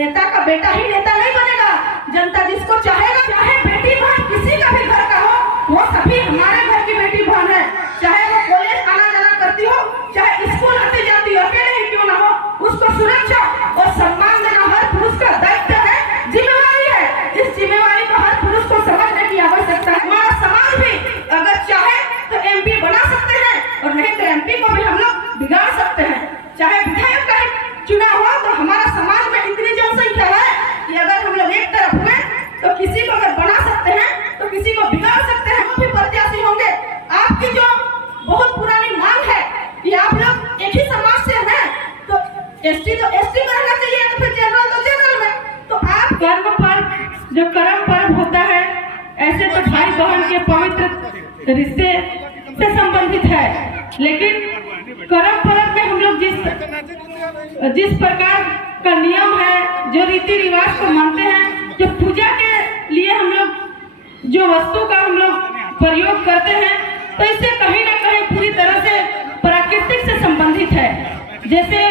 नेता का बेटा ही नेता नहीं बनेगा। जनता जिसको चाहेगा, चाहे बेटी बहन किसी का भी घर का हो, वो सभी हमारे घर की बेटी बहन है। चाहे वो कॉलेज आना जाना करती हो, चाहे स्कूल आती जाती हो, अकेले ही क्यों ना हो, उसको सुरक्षा और सम्मान देना हर पुरुष का दायित्व है, जिम्मेवारी है। इस जिम्मेवारी को हर पुरुष को समझने की आवश्यकता है। हमारा समाज भी अगर चाहे तो एमपी बना सकते हैं, और नहीं तो एमपी को भी हम लोग बिगाड़ सकते हैं। चाहे विधायक का चुनाव हो, तो हमारा समाज में इतनी जनसंख्या है कि अगर हम लोग एक तरफ हुए तो किसी को अगर बना सकते हैं तो किसी को बिगाड़ सकते हैं। वो भी प्रत्याशी होंगे। आपकी जो बहुत पुरानी मांग है कि आप लोग एक ही समाज से हैं, तो एसटी में रहना चाहिए, तो फिर जनरल में। तो आप कर्म पर्व, जो कर्म पर्व होता है, ऐसे तो भाई बहन के पवित्र रिश्ते से संबंधित है, लेकिन कर्म पर्व में हम लोग जिस प्रकार का नियम है, जो रीति रिवाज को मानते हैं, जो पूजा के लिए हम लोग जो वस्तु का हम लोग प्रयोग करते हैं, तो इससे कहीं ना कहीं पूरी तरह से प्राकृतिक से संबंधित है। जैसे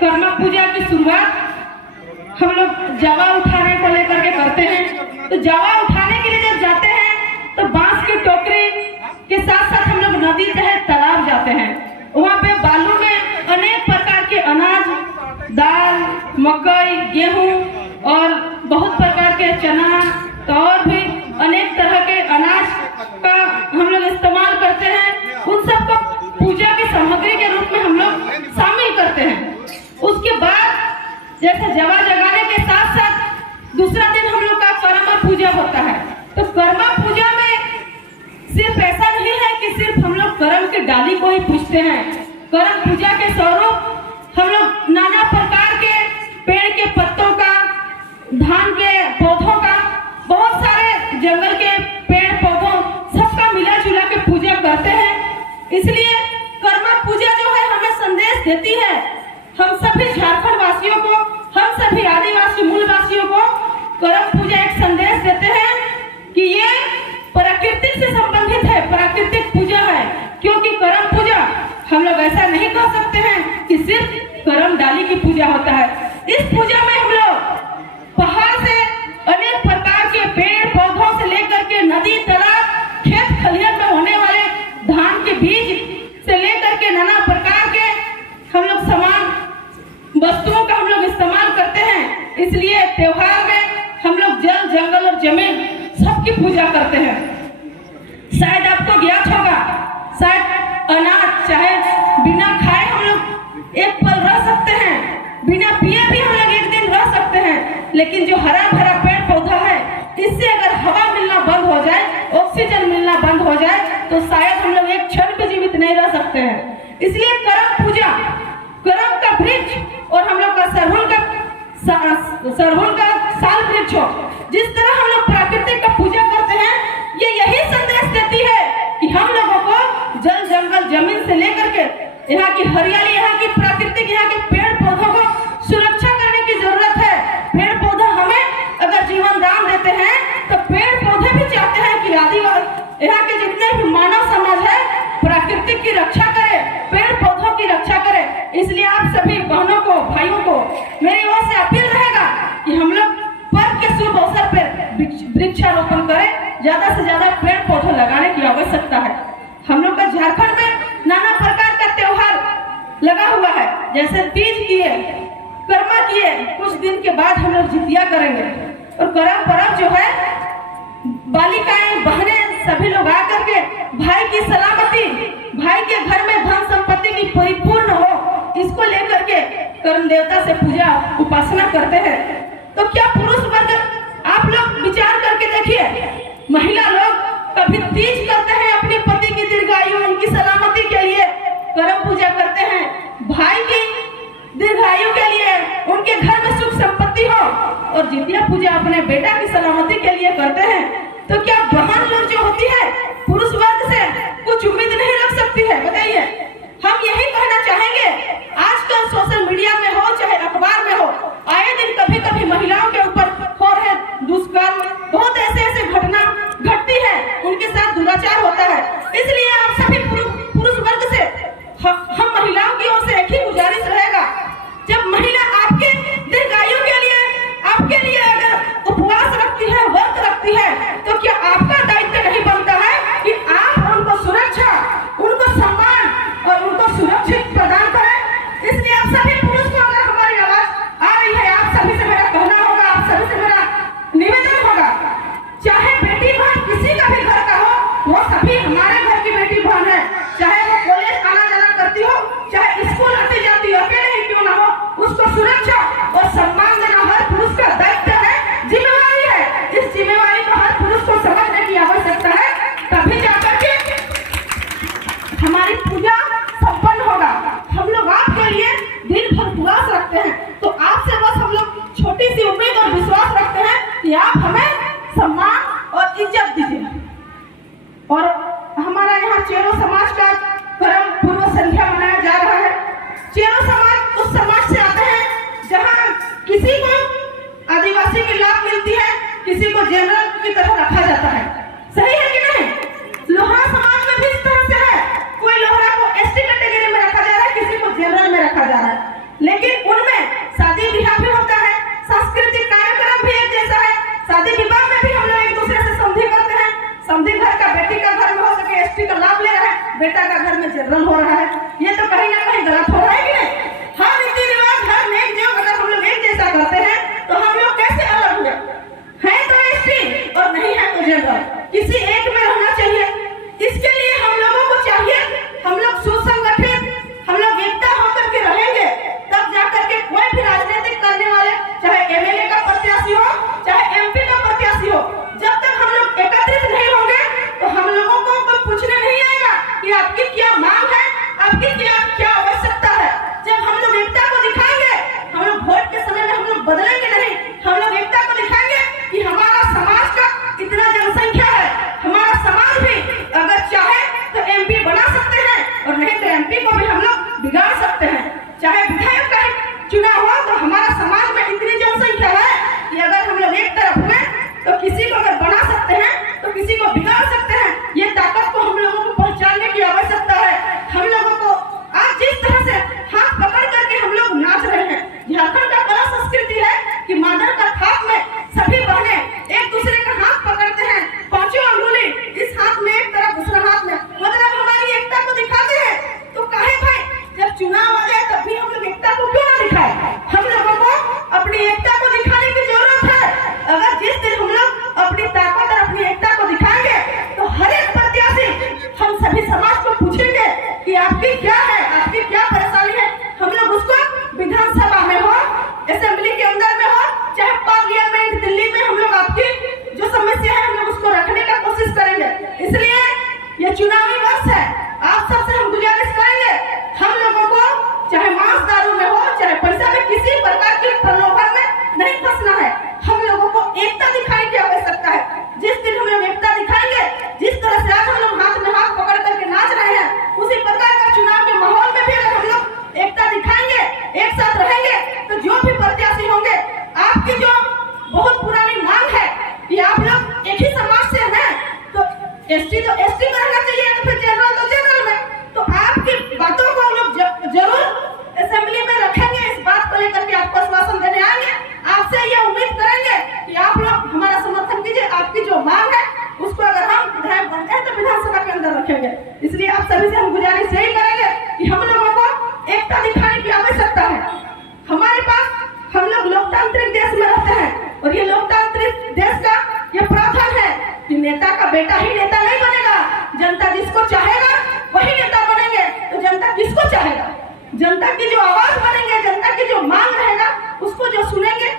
कर्मा पूजा की शुरुआत हम लोग जावा उठाने को लेकर के करते हैं। तो जावा उठाने के लिए जब जाते हैं तो बांस की टोकरी के साथ साथ हम लोग नदी चाहे तालाब जाते हैं। वहाँ पे बालू में अनेक प्रकार के अनाज, दाल, मकई, गेहूं और बहुत प्रकार के चना, तो और भी अनेक तरह के अनाज का हम लोग इस्तेमाल करते हैं। उन सबको पूजा की सामग्री के रूप में हम लोग शामिल करते हैं। उसके बाद जैसे जवा जगाने के साथ साथ दूसरा दिन हम लोग का कर्मा पूजा होता है। तो कर्मा पूजा में सिर्फ ऐसा नहीं है कि सिर्फ हम लोग कर्म की डाली को ही पूजते हैं। कर्म पूजा के स्वरूप हम लोग नाना प्रकार के पेड़ के पत्तों का, धान के पौधों का, बहुत सारे जंगल के पेड़ पौधों सबका मिला जुला के पूजा करते हैं। इसलिए कर्मा पूजा जो है हमें संदेश देती है, हम सभी झारखंड वासियों को, हम सभी आदिवासी मूल वासियों को कर्म पूजा एक संदेश देते हैं कि ये प्राकृतिक से संबंधित है, प्राकृतिक पूजा है। क्योंकि कर्म पूजा हम लोग ऐसा नहीं कह सकते हैं कि सिर्फ कर्म डाली की पूजा होता है। इस पूजा में हम लोग पहाड़ से अनेक प्रकार के पेड़ पौधों से लेकर के नदी, तालाब, खेत खलिहान में होने वाले धान के बीज से लेकर के नाना प्रकार के हम लोग सामान वस्तुओं का हम लोग इस्तेमाल करते हैं। इसलिए त्योहार में हम लोग जल, जंगल और जमीन सबकी पूजा करते हैं। शायद आपको ज्ञात होगा, शायद अनाज चाहे बिना खाए हम लोग एक पल रह सकते हैं, बिना पिए भी हम लोग एक दिन रह सकते हैं, लेकिन जो हरा भरा पेड़ पौधा है, इससे अगर हवा मिलना बंद हो जाए, ऑक्सीजन मिलना बंद हो जाए, तो शायद हम लोग एक क्षण भी जीवित नहीं रह सकते हैं। इसलिए कर्म पूजा, कर्म का वृक्ष और हम लोग का सरहुल का साल वृक्ष हो, जिस तरह हम लोग प्राकृतिक का पूजा करते हैं, ये यही संदेश देती है कि हम लोगों को जल, जंगल, जमीन से लेकर के यहाँ की हरियाली, यहाँ की प्राकृतिक, यहाँ के पेड़ पौधों को सुरक्षा करने की जरूरत है। पेड़ पौधा हमें अगर जीवन दान देते हैं, तो पेड़ पौधे भी चाहते हैं कि आदिवासी यहाँ के जितने भी मानव समाज है प्राकृतिक की रक्षा करे, पेड़ पौधों की रक्षा करे। इसलिए आप सभी बहनों को, भाइयों को मेरी ओर से अपील रहेगा कि हम लोग पर्व के शुभ अवसर पर वृक्षारोपण करें, ज्यादा से ज्यादा पेड़ पौधे लगाने की आवश्यकता है। हम लोग का झारखंड में नाना प्रकार का त्योहार लगा हुआ है, जैसे तीज किए, कर्मा किए, कुछ दिन के बाद हम लोग जितिया करेंगे। और कर्म पर्व जो है, बालिकाएं, बहनें सभी लोग आकर के भाई की सलामती, भाई के घर में धन संपत्ति की परिपूर्ण हो, इसको लेकर के कर्म देवता से पूजा उपासना करते हैं। तो क्या पुरुष वर्ग, आप लोग विचार करके देखिए, महिला लोग कभी तीज करते हैं अपने पति की दीर्घायु, उनकी सलामती के लिए कर्म पूजा करते हैं, भाई की दीर्घायु के लिए, उनके घर में सुख संपत्ति हो, और जितिया पूजा अपने बेटा की सलामती के लिए करते हैं। तो क्या बहन लोग जो होती है पुरुष वर्ग से कुछ उम्मीद नहीं रख सकती है? बताइए। हम यही कहना चाहेंगे, आजकल सोशल मीडिया में हो चाहे अखबार में हो, आए दिन कभी कभी महिलाओं के ऊपर हो रहे दुष्कर्म, बहुत ऐसे घटना घटती है, उनके साथ दुराचार होता है। इसलिए आप सभी पुरुष वर्ग से हम महिलाओं की ओर से एक ही गुजारिश रहेगा, जब महिला आपके दीर्घायु के लिए, जगह रखा जाता है। सही है कि नहीं? लोहारा समाज में भी इस तरह से है, कोई लोहारा को एसटी कैटेगरी में रखा जा रहा है, किसी को जनरल में रखा जा रहा है, लेकिन उनमें शादी ब्याह भी होता है, सांस्कृतिक कार्यक्रम भी एक जैसा है। शादी विवाह में भी हम लोग एक दूसरे से समझी करते हैं। समझी घर का बेटी का घर में हो सके एसटी का लाभ ले रहा है, बेटा का घर में जनरल हो रहा है, ये तो कहीं ना कहीं गलत हो रहा है कि नहीं? हर रीति रिवाज हर नेक जो अगर हम लोग एक जैसा करते हैं तो हम लोग कैसे अलग हुए? है तो एसटी और नहीं है तो जनरल, किसी एक में रहना चाहिए। इसके लिए हम लोगों को चाहिए, हम लोग सुसंगठित, हम लोग एकता होकर के रहेंगे, तब जाकर के कोई भी राजनीतिक करने वाले, चाहे एमएलए का प्रत्याशी हो चाहे एमपी का प्रत्याशी हो, जब तक हम लोग एकत्रित नहीं होंगे तो हम लोगों को कोई पूछने नहीं आएगा कि आपकी क्या मांग है, आपकी क्या आवश्यकता है। जब हम लोग एकता को दिखाएंगे, हम लोग वोट के समय में हम लोग बदलेंगे नहीं, हम लोग एकता को दिखाएंगे कि हमारा समाज का इतना जनसंख्या है, हमारा समाज भी अगर चाहे तो एमपी बना सकते हैं और नहीं तो एमपी को भी हम लोग बिगाड़ सकते हैं। चाहे विधायक का चुनाव हो तो हमारा समाज में इतनी जनसंख्या है कि अगर हम लोग एक तरफ हुए तो किसी को अगर बना सकते हैं तो किसी को बिगाड़ सकते हैं। ये ताकत को हम लोगों को पहचानने की आवश्यकता है। हम लोगों को आज जिस तरह से हाथ पकड़ करके हम लोग नाच रहे हैं, झारखंड का कला संस्कृति है कि मादर का थाप में सभी बहनें एक दूसरे का हाथ पकड़ते हैं, पांचों अंगुली इस हाथ में एक तरफ दूसरा हाथ में, मतलब हमारी एकता को दिखाते हैं। तो काहे भाई जब चुनाव आ जाए तब भी हम लोग एकता को क्यों ना दिखाए? हम लोगों को अपनी एकता को दिखाने की जरूरत है। अगर जिस दिन हम लोग अपनी ताकत और अपनी एकता को दिखाएंगे तो हर एक प्रत्याशी हम सभी समाज को पूछेंगे कि आपकी क्या है, आपकी क्या परेशानी है। हम लोग उसको विधानसभा में हो, असेंबली के अंदर में हो, चाहे पार्लियामेंट दिल्ली में, हम लोग आपकी जो समस्या है हम लोग उसको रखने का कोशिश करेंगे। इसलिए ये चुनावी वर्ष है, आप सबसे हम गुजारिश करेंगे, हम लोगों को चाहे मांस दारू में हो चाहे पैसा में, किसी प्रकार के प्रलोभन में नहीं फंसना है। हम लोगों को एकता दिखाने की आवश्यकता है। जिस दिन हम लोग एकता दिखाएंगे, जिस तरह से आज हम लोग हाथ में हाथ पकड़ करके नाच रहे हैं, उसी प्रकार का चुनाव के माहौल में भी अगर हम लोग एकता दिखाएंगे, एक साथ रहेंगे, तो जो भी प्रत्याशी होंगे, आपकी जो बहुत पुरानी मांग है कि आप लोग एक ही समाज से हैं, तो एसटी तो एसटी में रहना चाहिए, तो फिर जनरल तो जनरल में, तो आपकी बातों को हम लोग जरूर असेंबली में रखेंगे। इस बात को लेकर के आपको आश्वासन देने आएंगे। आपसे ये उम्मीद करेंगे कि आप लोग हमारा समर्थन कीजिए, आपकी जो मांग है उसको अगर हम विधायक बनते हैं तो विधानसभा के अंदर रखेंगे। इसलिए आप सभी से हम गुजारिश यही करेंगे कि हम लोगों को एकता दिखाने की आवश्यकता है। हमारे पास हम लोग लोकतांत्रिक देश में रहते हैं और ये लोकतांत्रिक देश का ये प्रावधान है कि नेता का बेटा ही नेता नहीं बनेगा, जनता जिसको चाहेगा वही नेता बनेंगे। तो जनता किसको चाहेगा? जनता की जो आवाज बनेंगे, जनता की जो मांग रहेगा, उसको जो सुनेंगे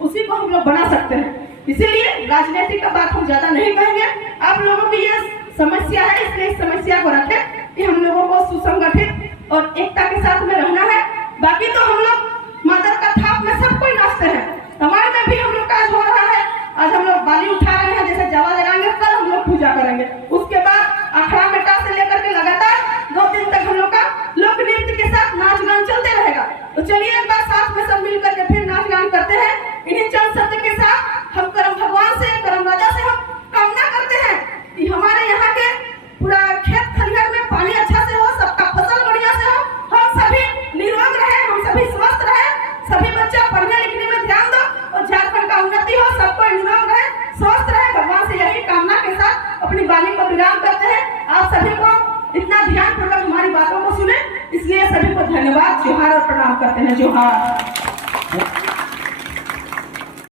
उसी को हम लोग बना सकते हैं। इसीलिए राजनीति का बात हम ज्यादा नहीं कहेंगे। आप लोगों की ये समस्या है, इसलिए इस समस्या को रखें कि हम लोगों को सुसंगठित और एकता के साथ में रहना है। बाकी तो हम लोग मादर का थाप में सब कोई नाचते हैं, हमारे में भी हम लोग का हो रहा है। आज हम लोग बाली उठा रहे हैं, जैसे जवा लगाएंगे, कल हम लोग पूजा करेंगे, उसके बाद अखड़ा मेटा से लेकर के लगातार 2 दिन तक हम लोग का लोक नृत्य के साथ नाच गान चलते रहेगा। तो चलिए एक बार साथ में सब मिल करके फिर नाच गान करते हैं। इन्हीं चंद शब्द के साथ हम करम भगवान से, करम राजा से हम कामना करते हैं कि हमारे यहाँ के पूरा खेत खलिहान में पानी अच्छा से हो, सबका फसल बढ़िया से हो, हम सभी निरोग रहे, हम सभी स्वस्थ रहे, सभी बच्चा पढ़ने लिखने में ध्यान दो और झारखंड का उन्नति हो, सबको निरोग रहे, स्वस्थ रहे। भगवान से यही कामना के साथ अपनी वाणी को विराम करते हैं। आप सभी को इतना ध्यान पूर्वक हमारी बातों को सुने, इसलिए सभी को धन्यवाद, जोहार और प्रणाम करते हैं। जोहार।